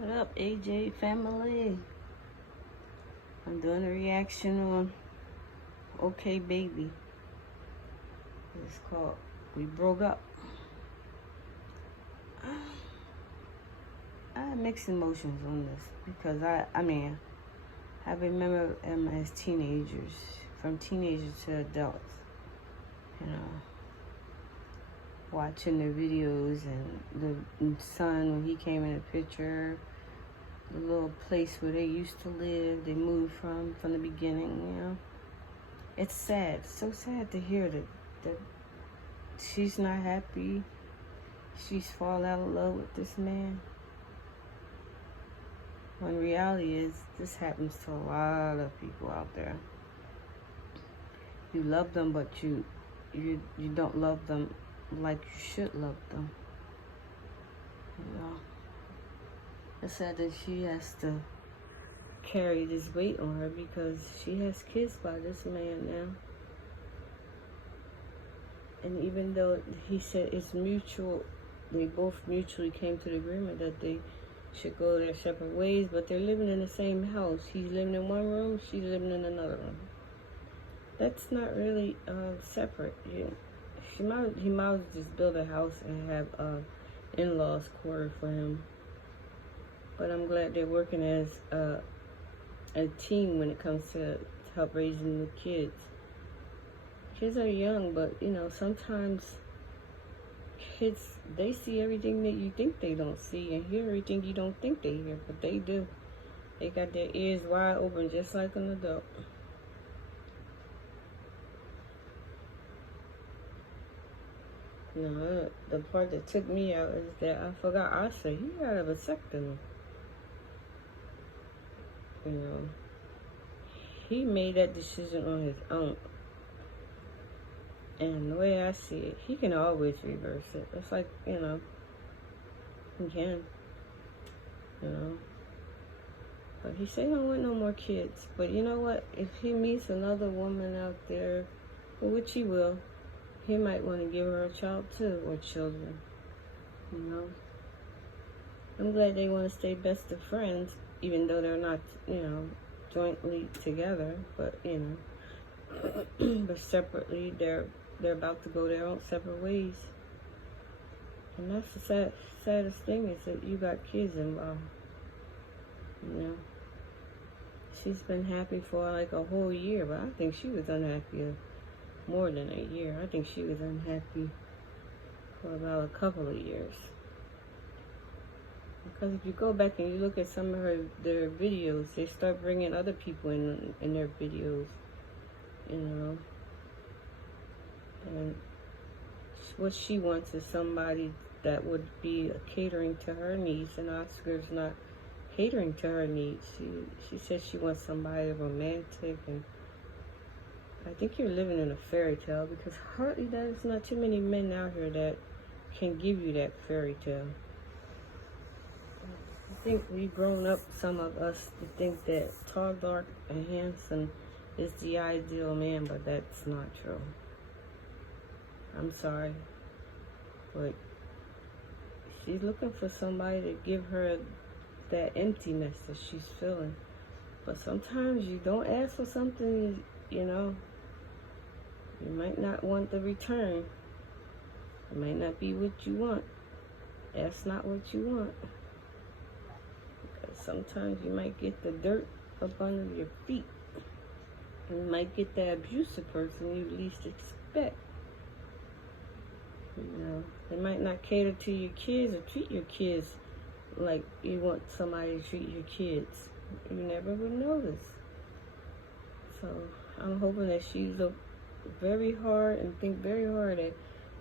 What up, AJ family? I'm doing a reaction on OKbaby. It's called We Broke Up. I have mixed emotions on this because I remember them as teenagers, from teenagers to adults, you know, watching their videos and the son when he came in the picture, the little place where they used to live, they moved from the beginning, you know. It's sad, so sad to hear that she's not happy. She's fallen out of love with this man. When reality is, this happens to a lot of people out there. You love them, but you don't love them like you should love them. You know, it's sad that she has to carry this weight on her because she has kids by this man now. And even though he said it's mutual, they both mutually came to the agreement that they should go their separate ways, but they're living in the same house. He's living in one room, she's living in another room. That's not really separate. He might as well just build a house and have in-laws quarter for him. But I'm glad they're working as a team when it comes to help raising the kids. Kids are young, but you know, sometimes kids, they see everything that you think they don't see and hear everything you don't think they hear, but they do. They got their ears wide open just like an adult. You know, the part that took me out is that I forgot Asha. He got a vasectomy. You know, he made that decision on his own. And the way I see it, he can always reverse it. It's like, you know, he can. You know. But he said he don't want no more kids. But you know what? If he meets another woman out there, which he will, he might want to give her a child too, or children. You know. I'm glad they want to stay best of friends, even though they're not, you know, jointly together. But, you know, but separately, they're about to go their own separate ways. And that's the saddest thing is that you got kids involved. You know, she's been happy for like a whole year, but I think she was unhappy more than a year. I think she was unhappy for about a couple of years. Because if you go back and you look at some of their videos, they start bringing other people in their videos, you know. And what she wants is somebody that would be catering to her needs, and Oscar's not catering to her needs. She says she wants somebody romantic, and I think you're living in a fairy tale because hardly there's not too many men out here that can give you that fairy tale. I think we've grown up, some of us, to think that tall, dark, and handsome is the ideal man, but that's not true. I'm sorry, but she's looking for somebody to give her that emptiness that she's feeling. But sometimes you don't ask for something, you know, you might not want the return. It might not be what you want. That's not what you want. Because sometimes you might get the dirt up under your feet. And you might get that abusive person you least expect. You know, they might not cater to your kids or treat your kids like you want somebody to treat your kids. You never would know this. So I'm hoping that she's look very hard and think very hard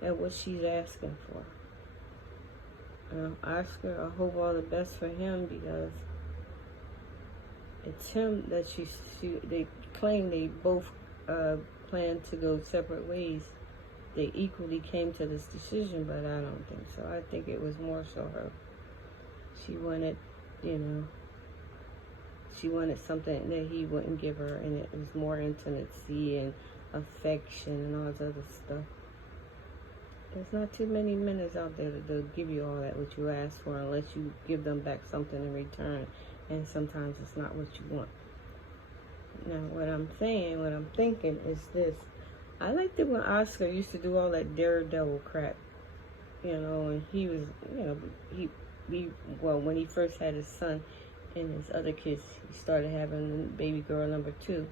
at what she's asking for. Oscar, I hope all the best for him because it's him that they claim they both plan to go separate ways. They equally came to this decision, but I don't think so. I think it was more so her. She wanted, you know, she wanted something that he wouldn't give her, and it was more intimacy and affection and all this other stuff. There's not too many men out there that'll give you all that what you ask for unless you give them back something in return. And sometimes it's not what you want. Now, what I'm thinking is this. I liked it when Oscar used to do all that daredevil crap. And he was, well, when he first had his son and his other kids, he started having baby girl number 2.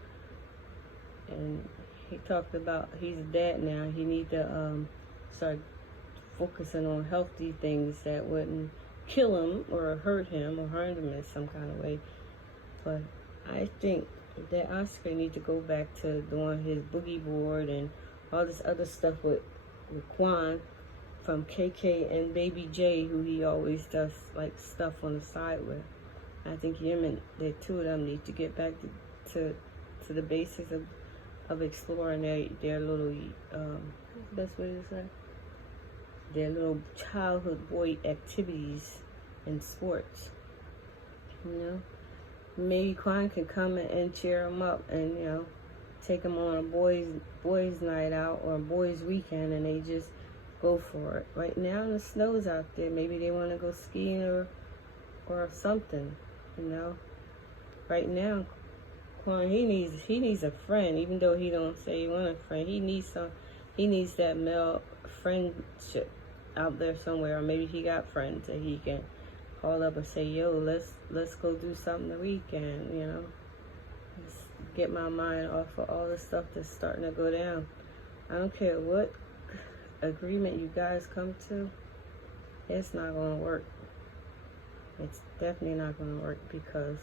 And he talked about he's a dad now. He need to start focusing on healthy things that wouldn't kill him or hurt him or harm him in some kind of way. But I think that Oscar need to go back to doing his boogie board and all this other stuff with Quan from KK and Baby J, who he always does like stuff on the side with. I think him and the two of them need to get back to the basics of exploring their little what's the best way to say, their little childhood boy activities and sports. Maybe Quan can come and cheer them up and take them on a boys night out or a boys weekend, and they just go for it. Right now the snow's out there. Maybe they want to go skiing or something. Right now, Quan, he needs a friend. Even though he don't say he want a friend, he needs that male friendship out there somewhere. Or maybe he got friends that he can call up and say, yo, let's go do something the weekend. Just get my mind off of all the stuff that's starting to go down. I don't care what agreement you guys come to, it's not going to work. It's definitely not going to work because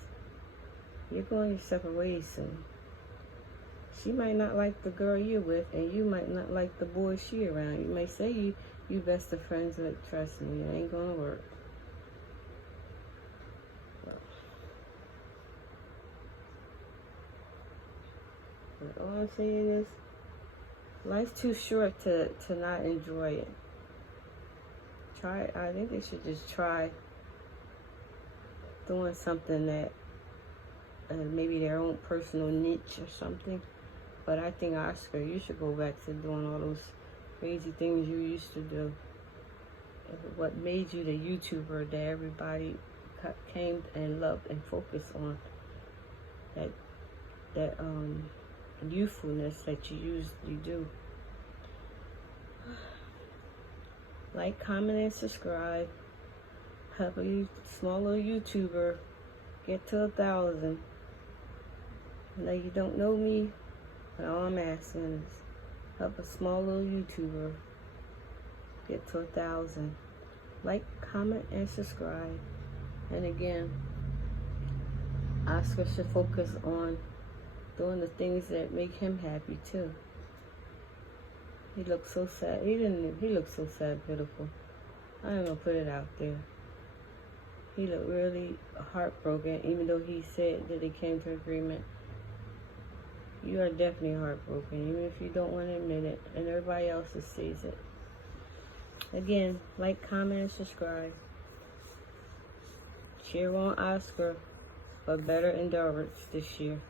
you're going your separate ways soon. She might not like the girl you're with, and you might not like the boy she around. You may say you best of friends with. Trust me, it ain't going to work. But all I'm saying is, life's too short to not enjoy it. I think they should just try doing something that maybe their own personal niche or something. But I think, Oscar, you should go back to doing all those crazy things you used to do. What made you the YouTuber that everybody came and loved and focused on. That youthfulness that you do. Like, comment, and subscribe. Help a small little YouTuber get to 1,000. I know you don't know me, but all I'm asking is help a small little YouTuber get to 1,000. Like, comment, and subscribe. And again, Oscar should focus on doing the things that make him happy too. He looks so sad. He looks so sad, pitiful. I'm gonna put it out there. He looked really heartbroken, even though he said that they came to agreement. You are definitely heartbroken, even if you don't want to admit it, and everybody else sees it. Again, like, comment, and subscribe. Cheer on Oscar for better endurance this year.